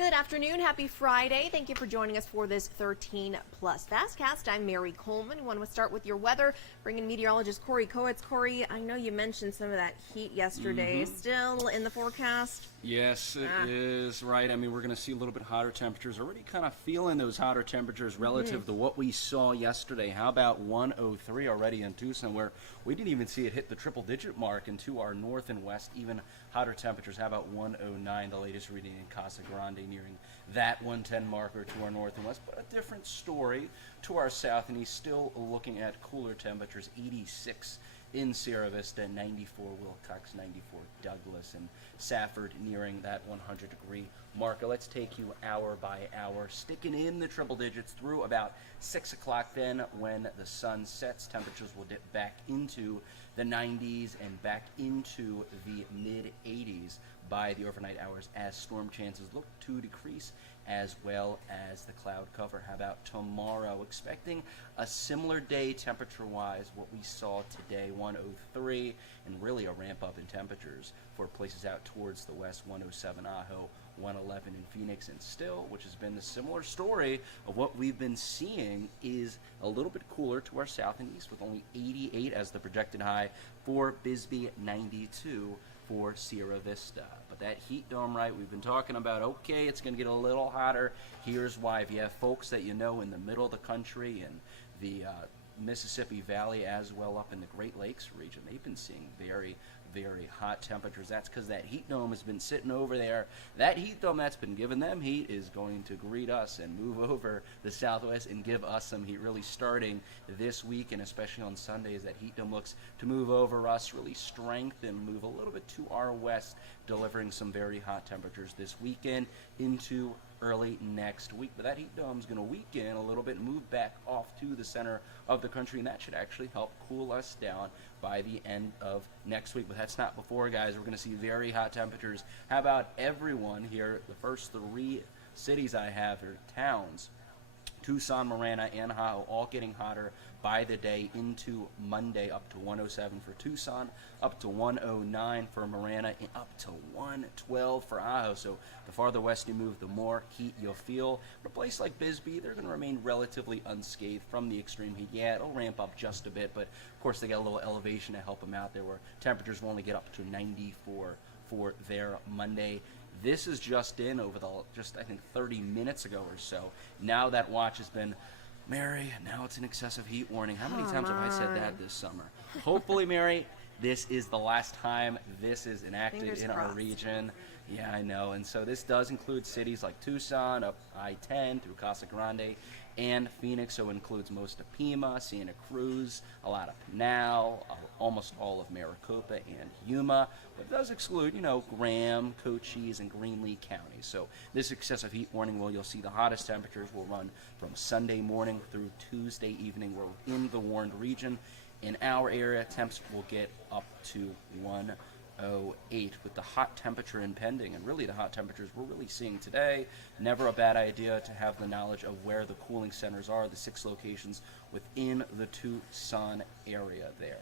Good afternoon. Happy Friday. Thank you for joining us for this 13 Plus FastCast. I'm Mary Coleman. We want to start with your weather, bringing meteorologist Corey Coates. Corey, I know you mentioned some of that heat yesterday. Still in the forecast? Yes, it is, right. I mean, we're going to see a little bit hotter temperatures. Already kind of feeling those hotter temperatures relative to what we saw yesterday. How about 103 already in Tucson, where we didn't even see it hit the triple-digit mark into our north and west, even hotter temperatures. How about 109, the latest reading in Casa Grande, nearing that 110 marker to our north and west. But a different story to our south and east, still looking at cooler temperatures, 86 in Sierra Vista, 94 Wilcox, 94 Douglas, and Safford nearing that 100-degree marker. Let's take you hour by hour, sticking in the triple digits through about 6 o'clock. Then when the sun sets, temperatures will dip back into the 90s and back into the mid-80s by the overnight hours as storm chances look to decrease, as well as the cloud cover. How about tomorrow? Expecting a similar day temperature-wise, what we saw today, 103, and really a ramp-up in temperatures for places out towards the west, 107 Ajo, 111 in Phoenix, and still, which has been the similar story of what we've been seeing, is a little bit cooler to our south and east with only 88 as the projected high for Bisbee, 92 for Sierra Vista. But that heat dome, right, we've been talking about, okay, it's going to get a little hotter. Here's why. If you have folks that you know in the middle of the country and the Mississippi Valley as well up in the Great Lakes region, they've been seeing very hot temperatures. That's because that heat dome has been sitting over there. That heat dome that's been giving them heat is going to greet us and move over the southwest and give us some heat, really starting this week, and especially on Sunday as that heat dome looks to move over us, really strengthen, move a little bit to our west, delivering some very hot temperatures this weekend into early next week. But that heat dome is going to weaken a little bit and move back off to the center of the country, and that should actually help cool us down by the end of next week. But that's not before, guys. We're going to see very hot temperatures. How about everyone here? The first three cities I have here, towns, Tucson, Marana, and Ajo, all getting hotter by the day into Monday, up to 107 for Tucson, up to 109 for Marana, and up to 112 for Ajo. So the farther west you move, the more heat you'll feel. But a place like Bisbee, they're going to remain relatively unscathed from the extreme heat. Yeah, it'll ramp up just a bit, but of course they got a little elevation to help them out there, where temperatures will only get up to 94 for their Monday. This is just in over I think 30 minutes ago or so. Now that watch has been, Mary, now it's an excessive heat warning. How many times have I said that this summer? Hopefully, Mary, this is the last time this is enacted Fingers in crossed. our region. Yeah, I know. And so this does include cities like Tucson, up I-10 through Casa Grande, and Phoenix. So it includes most of Pima, Santa Cruz, a lot of Pinal, almost all of Maricopa and Yuma. But it does exclude, Graham, Cochise, and Greenlee counties. So this excessive heat warning, you'll see the hottest temperatures will run from Sunday morning through Tuesday evening. We're in the warned region. In our area, temps will get up to 108 with the hot temperature impending, and really the hot temperatures we're really seeing today. Never a bad idea to have the knowledge of where the cooling centers are, the 6 locations within the Tucson area there.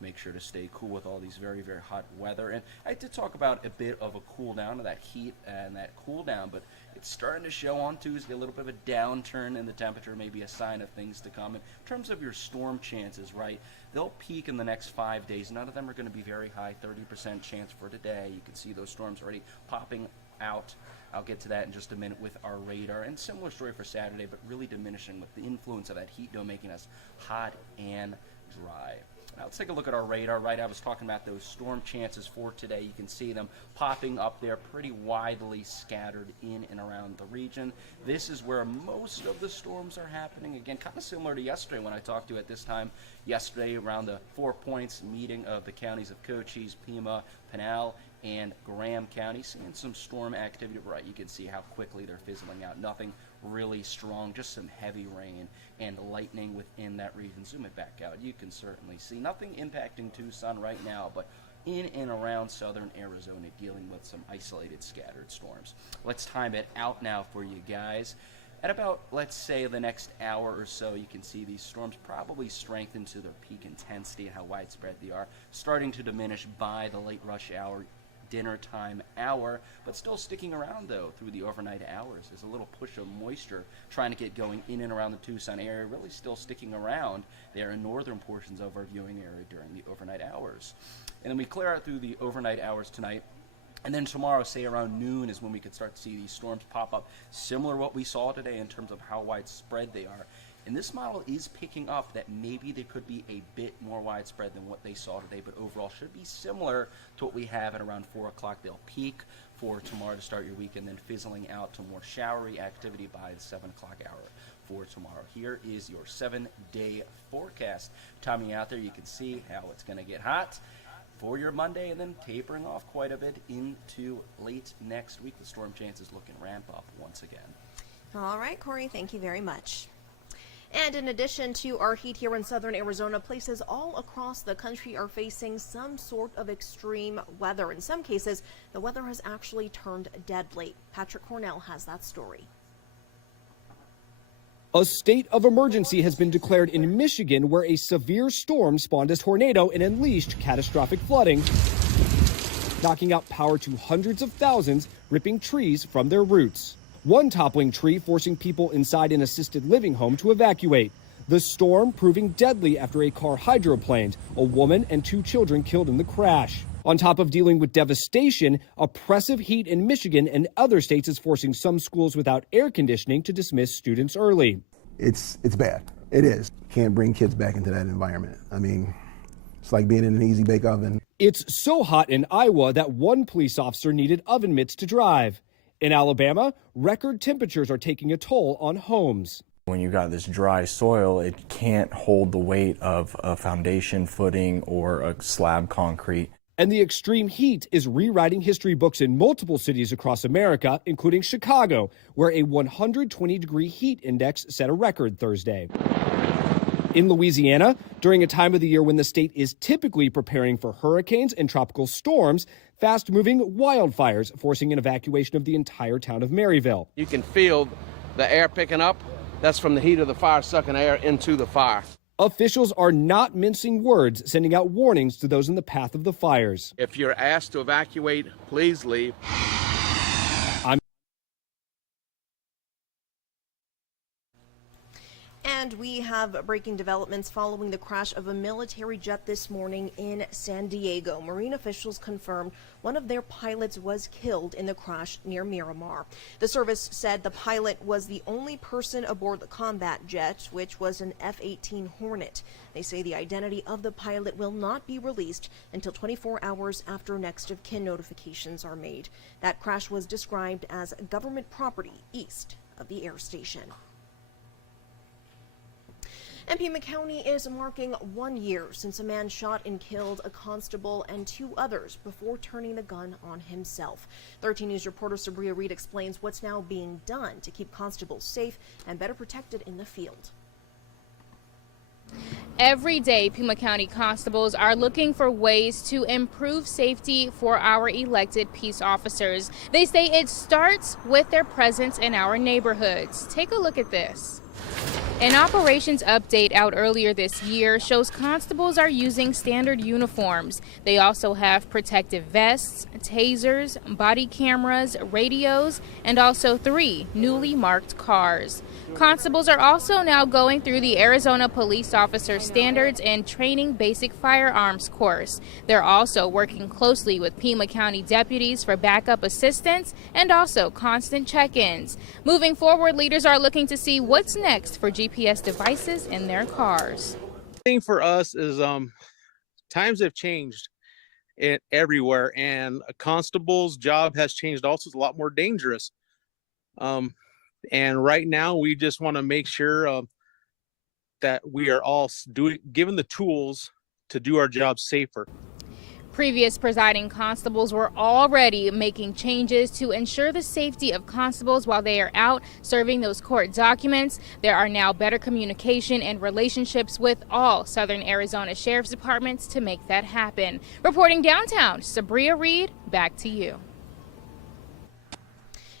Make sure to stay cool with all these very hot weather. And I did talk about a bit of a cool down of that heat and that cool down, but it's starting to show on Tuesday a little bit of a downturn in the temperature, maybe a sign of things to come. In terms of your storm chances, right, they'll peak in the next 5 days. None of them are going to be very high, 30% chance for today. You can see those storms already popping out. I'll get to that in just a minute with our radar. And similar story for Saturday, but really diminishing with the influence of that heat dome making us hot and dry. Now let's take a look at our radar. Right, I was talking about those storm chances for today. You can see them popping up there pretty widely scattered in and around the region. This is where most of the storms are happening. Again, kind of similar to yesterday when I talked to you at this time yesterday around the 4 points meeting of the counties of Cochise, Pima, Pinal, and Graham County. Seeing some storm activity, right, you can see how quickly they're fizzling out. Nothing really strong, just some heavy rain and lightning within that region. Zoom it back out. You can certainly see nothing impacting Tucson right now, but in and around southern Arizona dealing with some isolated scattered storms. Let's time it out now for you guys. At about, let's say, the next hour or so, you can see these storms probably strengthen to their peak intensity and how widespread they are, starting to diminish by the late rush hour dinner time hour, but still sticking around though through the overnight hours. There's a little push of moisture trying to get going in and around the Tucson area, really still sticking around there in northern portions of our viewing area during the overnight hours. And then we clear out through the overnight hours tonight. And then tomorrow, say around noon, is when we could start to see these storms pop up, similar to what we saw today in terms of how widespread they are. And this model is picking up that maybe they could be a bit more widespread than what they saw today, but overall should be similar to what we have at around 4 o'clock. They'll peak for tomorrow to start your week and then fizzling out to more showery activity by the 7 o'clock hour for tomorrow. Here is your 7-day forecast. Tommy out there, you can see how it's going to get hot for your Monday and then tapering off quite a bit into late next week. The storm chances looking ramp up once again. All right, Corey, thank you very much. And in addition to our heat here in southern Arizona, places all across the country are facing some sort of extreme weather. In some cases, the weather has actually turned deadly. Patrick Cornell has that story. A state of emergency has been declared in Michigan, where a severe storm spawned a tornado and unleashed catastrophic flooding, knocking out power to hundreds of thousands, ripping trees from their roots. One toppling tree forcing people inside an assisted living home to evacuate. The storm proving deadly after a car hydroplaned, a woman and 2 children killed in the crash. On top of dealing with devastation, oppressive heat in Michigan and other states is forcing some schools without air conditioning to dismiss students early. It's bad. It is. Can't bring kids back into that environment. I mean, it's like being in an easy bake oven. It's so hot in Iowa that one police officer needed oven mitts to drive. In Alabama, record temperatures are taking a toll on homes. When you've got this dry soil, it can't hold the weight of a foundation footing or a slab concrete. And the extreme heat is rewriting history books in multiple cities across America, including Chicago, where a 120-degree heat index set a record Thursday. In Louisiana, during a time of the year when the state is typically preparing for hurricanes and tropical storms, fast-moving wildfires forcing an evacuation of the entire town of Maryville. You can feel the air picking up. That's from the heat of the fire sucking air into the fire. Officials are not mincing words, sending out warnings to those in the path of the fires. If you're asked to evacuate, please leave. And we have breaking developments following the crash of a military jet this morning in San Diego. Marine officials confirmed one of their pilots was killed in the crash near Miramar. The service said the pilot was the only person aboard the combat jet, which was an F-18 Hornet. They say the identity of the pilot will not be released until 24 hours after next of kin notifications are made. That crash was described as government property east of the air station. And Pima County is marking 1 year since a man shot and killed a constable and 2 others before turning the gun on himself. 13 News reporter Sabria Reed explains what's now being done to keep constables safe and better protected in the field. Every day, Pima County constables are looking for ways to improve safety for our elected peace officers. They say it starts with their presence in our neighborhoods. Take a look at this. An operations update out earlier this year shows constables are using standard uniforms. They also have protective vests, tasers, body cameras, radios, and also 3 newly marked cars. Constables are also now going through the Arizona Police Officer Standards and Training Basic Firearms course. They're also working closely with Pima County deputies for backup assistance and also constant check-ins. Moving forward, leaders are looking to see what's next for GPS devices in their cars. The thing for us is times have changed everywhere, and a constable's job has changed also. It's a lot more dangerous. And right now we just want to make sure that we are all given the tools to do our job safer. Previous presiding constables were already making changes to ensure the safety of constables while they are out serving those court documents. There are now better communication and relationships with all Southern Arizona Sheriff's Departments to make that happen. Reporting downtown, Sabria Reed, back to you.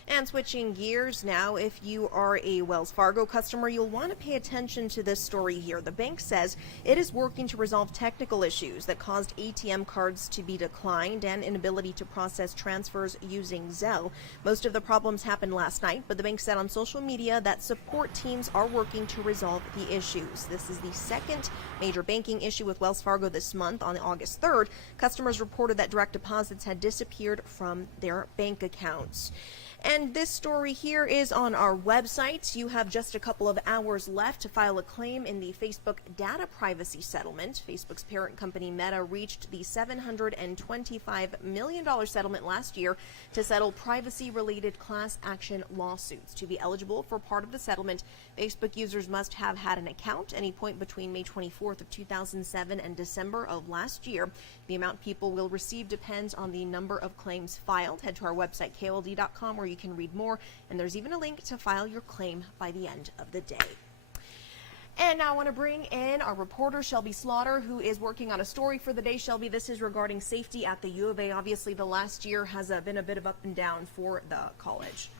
And switching gears now, if you are a Wells Fargo customer, you'll want to pay attention to this story here. The bank says it is working to resolve technical issues that caused ATM cards to be declined and inability to process transfers using Zelle. Most of the problems happened last night, but the bank said on social media that support teams are working to resolve the issues. This is the second major banking issue with Wells Fargo this month. On August 3rd, customers reported that direct deposits had disappeared from their bank accounts. And this story here is on our website. You have just a couple of hours left to file a claim in the Facebook data privacy settlement. Facebook's parent company Meta reached the $725 million settlement last year to settle privacy-related class action lawsuits. To be eligible for part of the settlement, Facebook users must have had an account any point between May 24th of 2007 and December of last year. The amount people will receive depends on the number of claims filed. Head to our website, KOLD.com, where you can read more, and there's even a link to file your claim by the end of the day. And now I want to bring in our reporter, Shelby Slaughter, who is working on a story for the day. Shelby, this is regarding safety at the U of A. Obviously, the last year has been a bit of up and down for the college.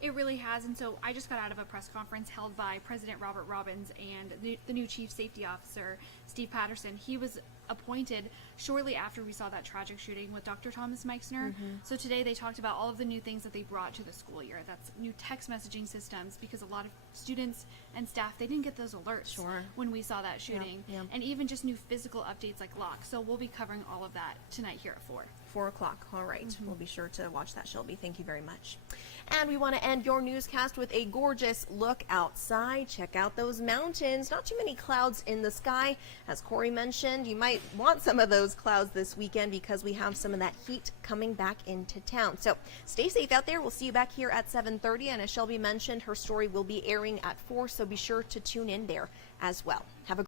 It really has, and so I just got out of a press conference held by President Robert Robbins and the new Chief Safety Officer, Steve Patterson. He was appointed shortly after we saw that tragic shooting with Dr. Thomas Meixner. So today they talked about all of the new things that they brought to the school year. That's new text messaging systems, because a lot of students and staff, they didn't get those alerts when we saw that shooting. And even just new physical updates like locks. So we'll be covering all of that tonight here at 4 o'clock. All right. We'll be sure to watch that, Shelby. Thank you very much. And we want to end your newscast with a gorgeous look outside. Check out those mountains. Not too many clouds in the sky. As Corey mentioned, you might want some of those clouds this weekend because we have some of that heat coming back into town. So stay safe out there. We'll see you back here at 7:30. And as Shelby mentioned, her story will be airing at 4, so be sure to tune in there as well. Have a